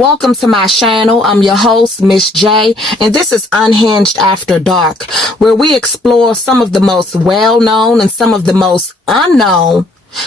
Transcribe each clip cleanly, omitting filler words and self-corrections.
Welcome to my channel. I'm your host, Miss J, and this is Unhinged After Dark, where we explore some of the most well-known and some of the most unknown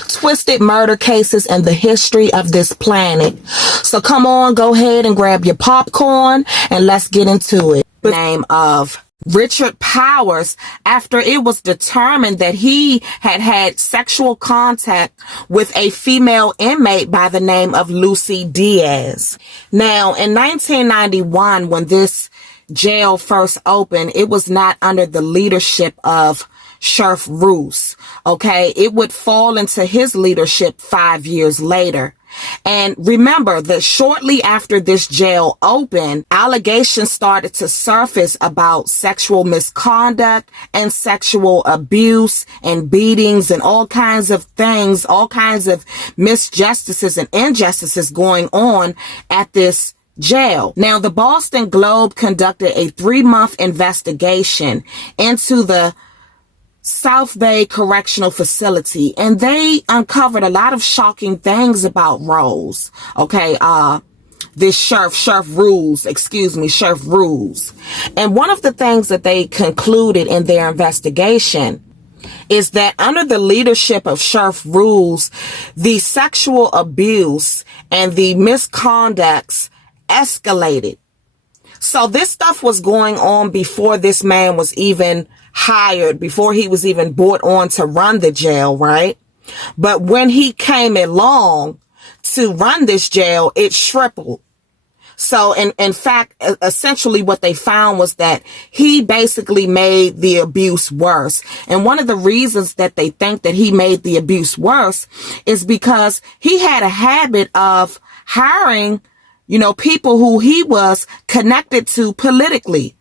twisted murder cases in the history of this planet. So come on, go ahead and grab your popcorn and let's get into it. The name of Richard Powers, after it was determined that he had had sexual contact with a female inmate by the name of Lucy Diaz. Now, in 1991, when this jail first opened, it was not under the leadership of Sheriff Roos. Okay, it would fall into his leadership 5 years later. And remember that shortly after this jail opened, allegations started to surface about sexual misconduct and sexual abuse and beatings and all kinds of things, all kinds of misjustices and injustices going on at this jail. Now, the Boston Globe conducted a 3-month investigation into the South Bay Correctional Facility, and they uncovered a lot of shocking things about Rose. Okay, this Sheriff Roos. And one of the things that they concluded in their investigation is that under the leadership of Sheriff Roos, the sexual abuse and the misconducts escalated. So this stuff was going on before this man was even hired, before he was even brought on to run the jail, right? But when he came along to run this jail, it tripled. So in fact, essentially what they found was that he basically made the abuse worse. And one of the reasons that they think that he made the abuse worse is because he had a habit of hiring, people who he was connected to politically.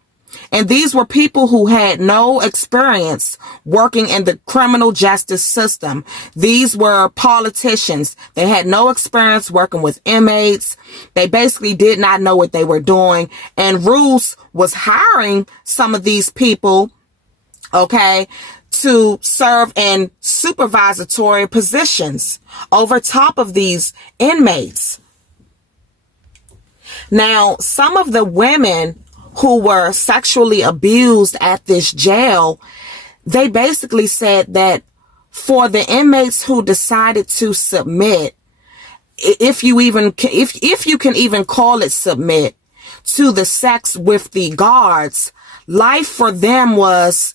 And these were people who had no experience working in the criminal justice system. These were politicians. They had no experience working with inmates. They basically did not know what they were doing. And Roos was hiring some of these people, okay, to serve in supervisory positions over top of these inmates. Now, some of the women who were sexually abused at this jail, they basically said that for the inmates who decided to submit, if you can even call it submit to the sex with the guards, life for them was,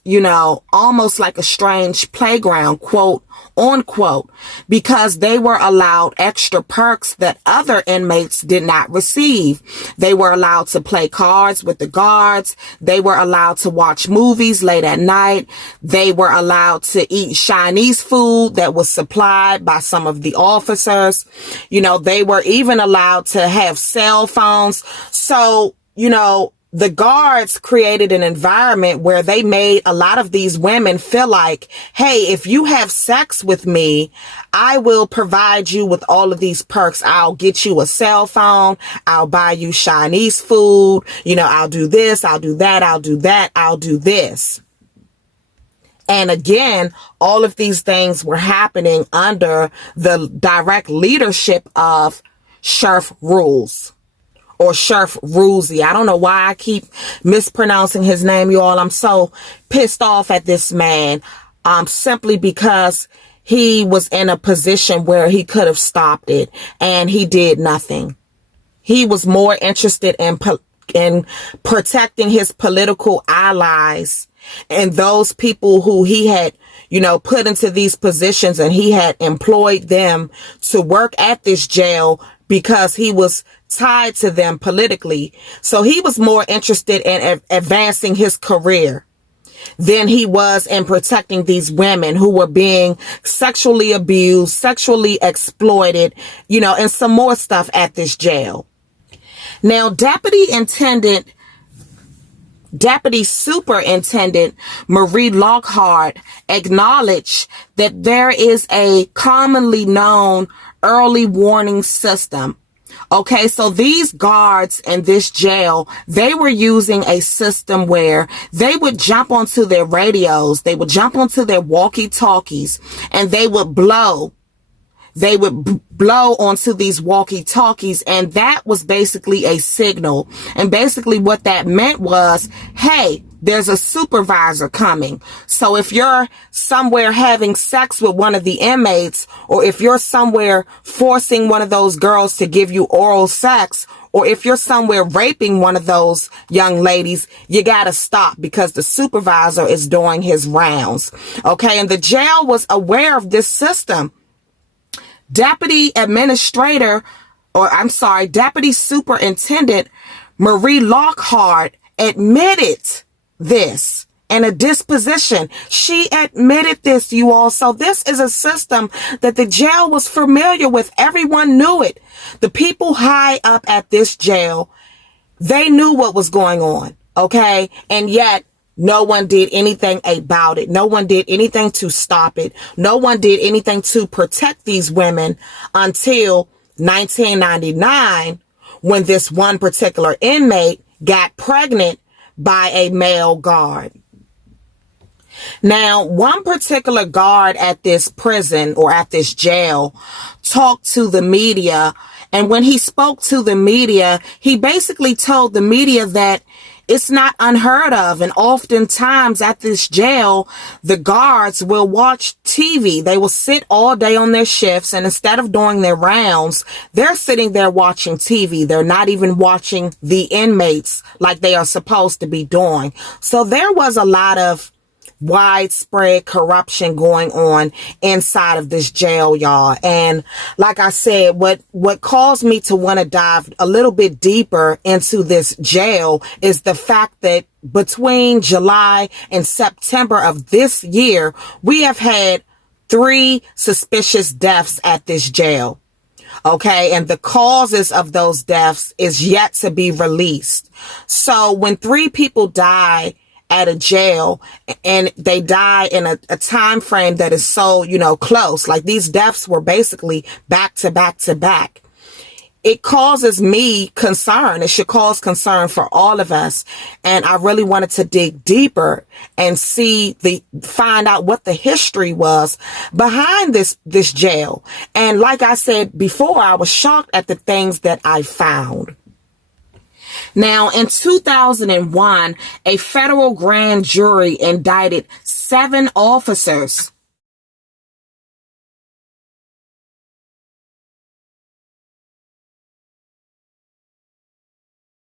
almost like a strange playground, quote unquote, because they were allowed extra perks that other inmates did not receive. They were allowed to play cards with the guards. They were allowed to watch movies late at night. They were allowed to eat Chinese food that was supplied by some of the officers. They were even allowed to have cell phones. So, the guards created an environment where they made a lot of these women feel like, hey, if you have sex with me, I will provide you with all of these perks. I'll get you a cell phone. I'll buy you Chinese food. I'll do this. I'll do that. I'll do that. I'll do this. And again, all of these things were happening under the direct leadership of Sheriff Roos. Or Sheriff Roosy. I don't know why I keep mispronouncing his name, you all. I'm so pissed off at this man, simply because he was in a position where he could have stopped it, and he did nothing. He was more interested in protecting his political allies and those people who he had, put into these positions, and he had employed them to work at this jail because he was tied to them politically. So he was more interested in advancing his career than he was in protecting these women who were being sexually abused, sexually exploited, and some more stuff at this jail. Now, Deputy Superintendent Marie Lockhart acknowledged that there is a commonly known early warning system. Okay, so these guards in this jail, they were using a system where they would jump onto their radios, they would jump onto their walkie-talkies, and they would blow they would blow onto these walkie-talkies, and that was basically a signal. And basically what that meant was, hey, there's a supervisor coming. So if you're somewhere having sex with one of the inmates, or if you're somewhere forcing one of those girls to give you oral sex, or if you're somewhere raping one of those young ladies, you gotta stop because the supervisor is doing his rounds. Okay, and the jail was aware of this system. Deputy Superintendent Marie Lockhart admitted this in a disposition. She admitted this, you all. So this is a system that the jail was familiar with. Everyone knew it. The people high up at this jail, they knew what was going on, okay? And yet, no one did anything about it. No one did anything to stop it. No one did anything to protect these women until 1999, when this one particular inmate got pregnant by a male guard. Now, one particular guard at this prison or at this jail talked to the media. And when he spoke to the media, he basically told the media that it's not unheard of. And oftentimes at this jail, the guards will watch TV. They will sit all day on their shifts, and instead of doing their rounds, they're sitting there watching TV. They're not even watching the inmates like they are supposed to be doing. So there was a lot of widespread corruption going on inside of this jail, y'all. And like I said, what caused me to want to dive a little bit deeper into this jail is the fact that between July and September of this year, we have had 3 suspicious deaths at this jail. Okay, and the causes of those deaths is yet to be released. So when 3 people die at a jail, and they die in a time frame that is so, close, like these deaths were basically back to back to back, it causes me concern. It should cause concern for all of us. And I really wanted to dig deeper and find out what the history was behind this jail. And like I said before, I was shocked at the things that I found. Now, in 2001, a federal grand jury indicted 7 officers